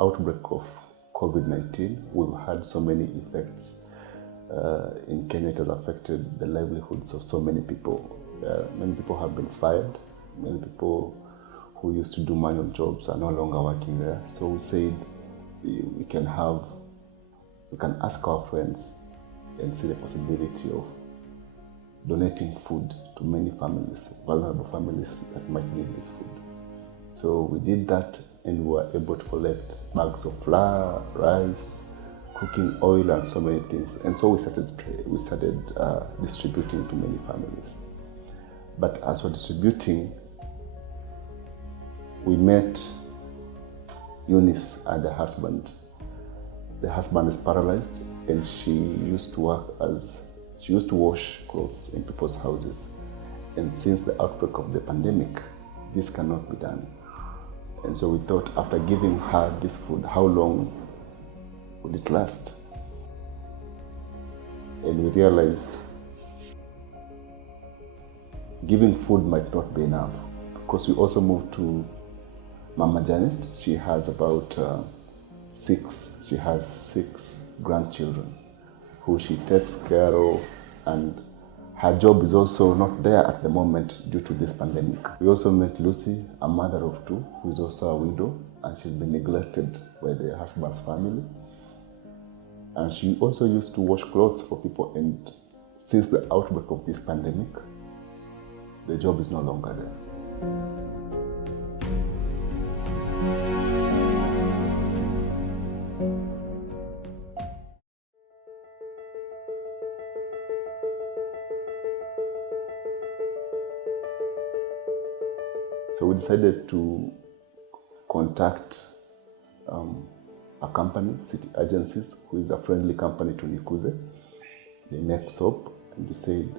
outbreak of COVID-19, we've had so many effects. In Kenya, it has affected the livelihoods of so many people. Many people have been fired. Many people who used to do manual jobs are no longer working there. So we said we can ask our friends and see the possibility of donating food to many families, vulnerable families that might need this food. So we did that, and we were able to collect bags of flour, rice, cooking oil, and so many things. And so we started distributing to many families. But as we're distributing, we met Eunice and the husband. The husband is paralyzed, and she used to wash clothes in people's houses. And since the outbreak of the pandemic, this cannot be done. And so we thought, after giving her this food, how long would it last? And we realized giving food might not be enough, because we also moved to Mama Janet. She has about six grandchildren who she takes care of, and her job is also not there at the moment due to this pandemic. We also met Lucy, a mother of two, who is also a widow, and she's been neglected by the husband's family. And she also used to wash clothes for people, and since the outbreak of this pandemic, the job is no longer there. So we decided to contact a company, City Agencies, who is a friendly company to Nikuze. They make soap, and we said,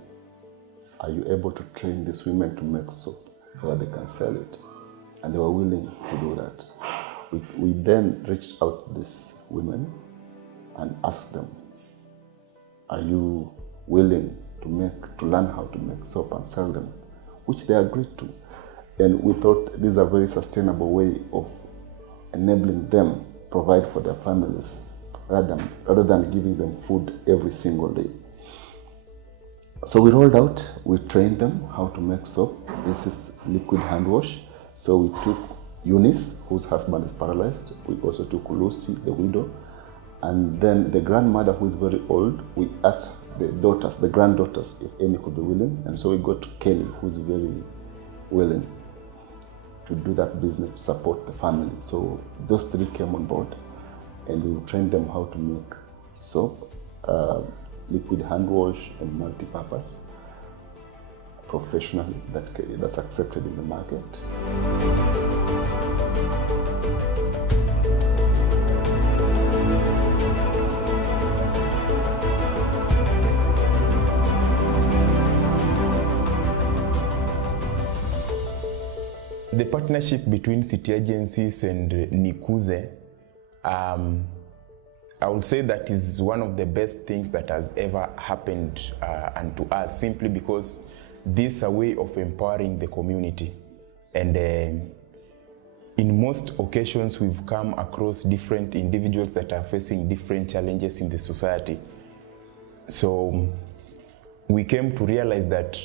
are you able to train these women to make soap so that they can sell it? And they were willing to do that. We then reached out to these women and asked them, are you willing to learn how to make soap and sell them? Which they agreed to. And we thought this is a very sustainable way of enabling them provide for their families rather than giving them food every single day. So we rolled out, we trained them how to make soap. This is liquid hand wash. So we took Eunice, whose husband is paralyzed. We also took Lucy, the widow. And then the grandmother, who is very old, we asked the granddaughters, if any could be willing. And so we got Kelly, who's very willing to do that business, to support the family. So those three came on board, and we trained them how to make soap, liquid hand wash, and multi-purpose professionally that's accepted in the market. The partnership between City Agencies and Nikuze, I would say that is one of the best things that has ever happened unto us, simply because this is a way of empowering the community. And in most occasions, we've come across different individuals that are facing different challenges in the society. So we came to realize that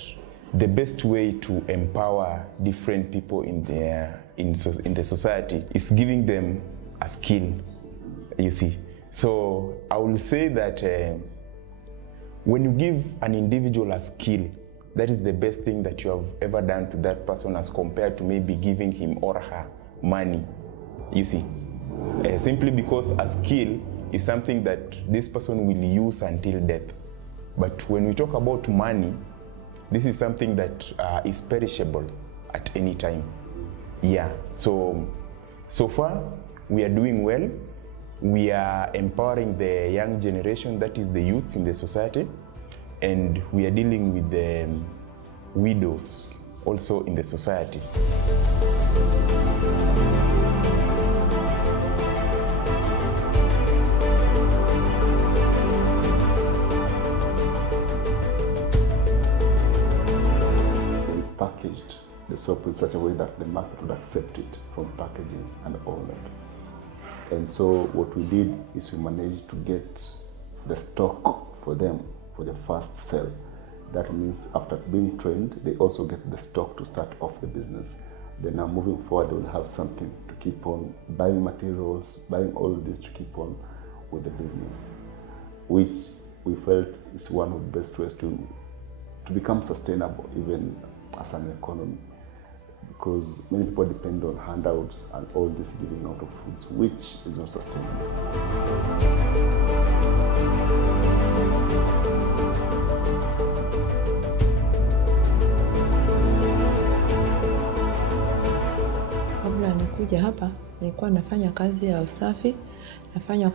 the best way to empower different people in the society is giving them a skill, you see. So I will say that when you give an individual a skill, that is the best thing that you have ever done to that person, as compared to maybe giving him or her money, you see. Simply because a skill is something that this person will use until death. But when we talk about money, this is something that is perishable at any time. Yeah, so far we are doing well. We are empowering the young generation, that is the youths in the society, and we are dealing with the widows also in the society. Packaged the soap in such a way that the market would accept it from packaging and all that. And so what we did is we managed to get the stock for them for the first sale. That means after being trained, they also get the stock to start off the business. Then now moving forward, they will have something to keep on buying materials, buying all this to keep on with the business, which we felt is one of the best ways to become sustainable even as an economy. Because many people depend on handouts and all this giving out of foods, which is not sustainable. Kabla nikuja hapa, nilikuwa nafanya kazi ya usafi, nafanya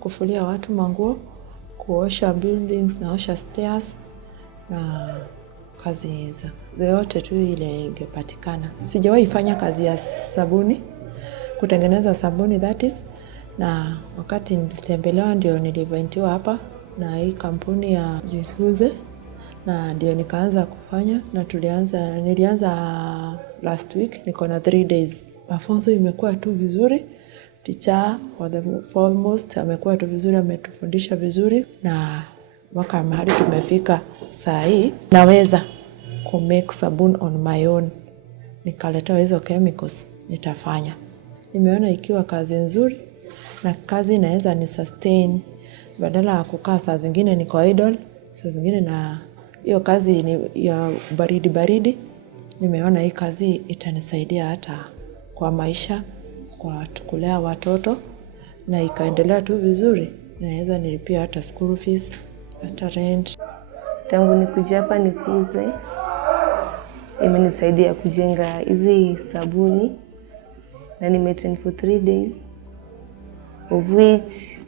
kufulia watu manguo, kuosha buildings, naosha stairs na kazi zote tu ile ingepatikana. Sijawahi fanya kazi ya sabuni, kutengeneza sabuni that is, na wakati nilitembelewa ndio nilivyointiwa hapa na hii kampuni ya Nikuze, na ndio nikaanza kufanya, na nilianza last week, niko na 3 days. Mafunzo imekuwa tu vizuri, teacher for the foremost amekuwa tu vizuri, ametufundisha vizuri, na mpaka mahali tumefika saa hii naweza make sabuni on my own. Nikaleta hizo chemicals, nitafanya. Nimeona ikiwa kazi nzuri na kazi inaweza ni sustain, badala ya kukaa saa zingine niko idle, saa zingine na hiyo kazi ni ya baridi. Nimeona hii kazi itanisaidia hata kwa maisha, kwa kulea watoto, na ikaendelea tu vizuri. Naweza nilipia hata school fees, hata rent. Tangu nikuja hapa Nikuze, imenisaidia kujenga hizi sabuni, na nimetrain for 3 days, of which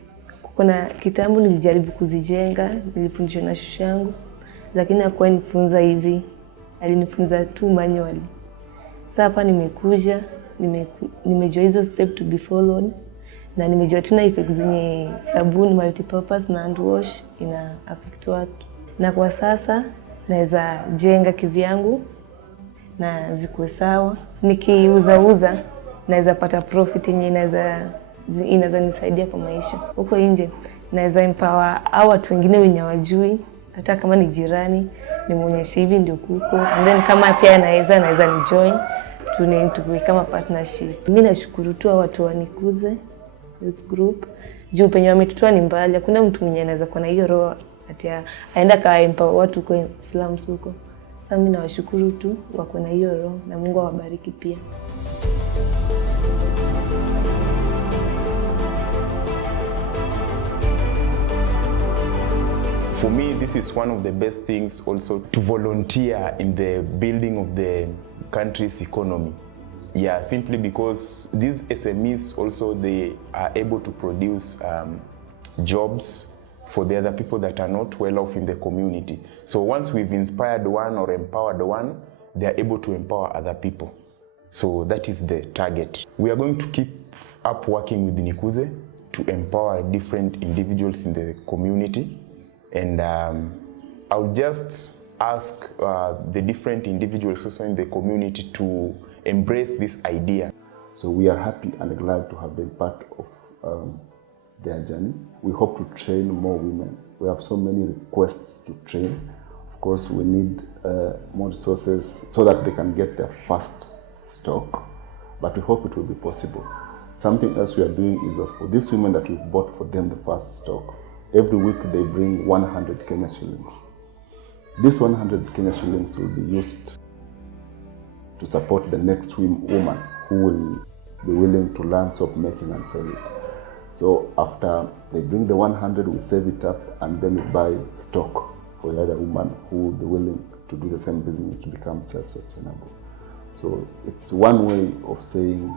kuna kitambo nilijaribu kuzijenga, nilifundishwa na shushu yangu, lakini hakuwa nifunza hivi, alinifunza tu manually. Sasa hapa nimekuja, nimejua hizo step to be followed, na nimejua tena effects zenye sabuni multipurpose na hand wash ina affect watu. Na kwa sasa naweza jenga kivyangu na zikuwe sawa. Nikiuza naweza pata profit yenye inaweza nisaidia kwa maisha. Huko nje naweza empower watu wengine wenye hawajui, hata kama ni jirani nimuonyeshe hivi ndio kuko, and then kama pia naweza ni join tuwe kama partnership. Mimi nashukuru tu watu wa Nikuze group, juu penye wametutoa ni mbali. Hakuna mtu mwenye anaweza kuwa na hiyo roho ati aenda kaempower watu kwa slums huko. Sasa mimi nawashukuru tu wako na hiyo roho, na Mungu awabariki pia. For me, this is one of the best things also to volunteer in the building of the country's economy. Yeah, simply because these SMEs also, they are able to produce jobs for the other people that are not well off in the community. So once we've inspired one or empowered one, they are able to empower other people. So that is the target. We are going to keep up working with Nikuze to empower different individuals in the community. And I'll just ask the different individuals also in the community to embrace this idea. So we are happy and glad to have been part of their journey. We hope to train more women. We have so many requests to train. Of course, we need more resources so that they can get their first stock, but we hope it will be possible. Something else we are doing is that for these women that we've bought for them the first stock, every week they bring 100 Kenya shillings. This 100 Kenya shillings will be used to support the next woman who will be willing to learn soap making and sell it. So after they bring the 100, we save it up, and then we buy stock for the other woman who will be willing to do the same business to become self-sustainable. So it's one way of saying,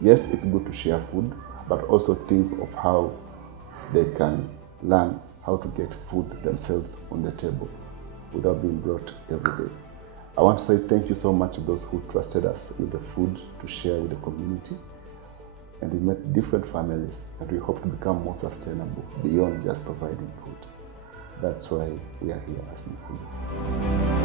yes, it's good to share food, but also think of how they can learn how to get food themselves on the table without being brought every day. I want to say thank you so much to those who trusted us with the food to share with the community. And we met different families that we hope to become more sustainable beyond just providing food. That's why we are here as Nikuze.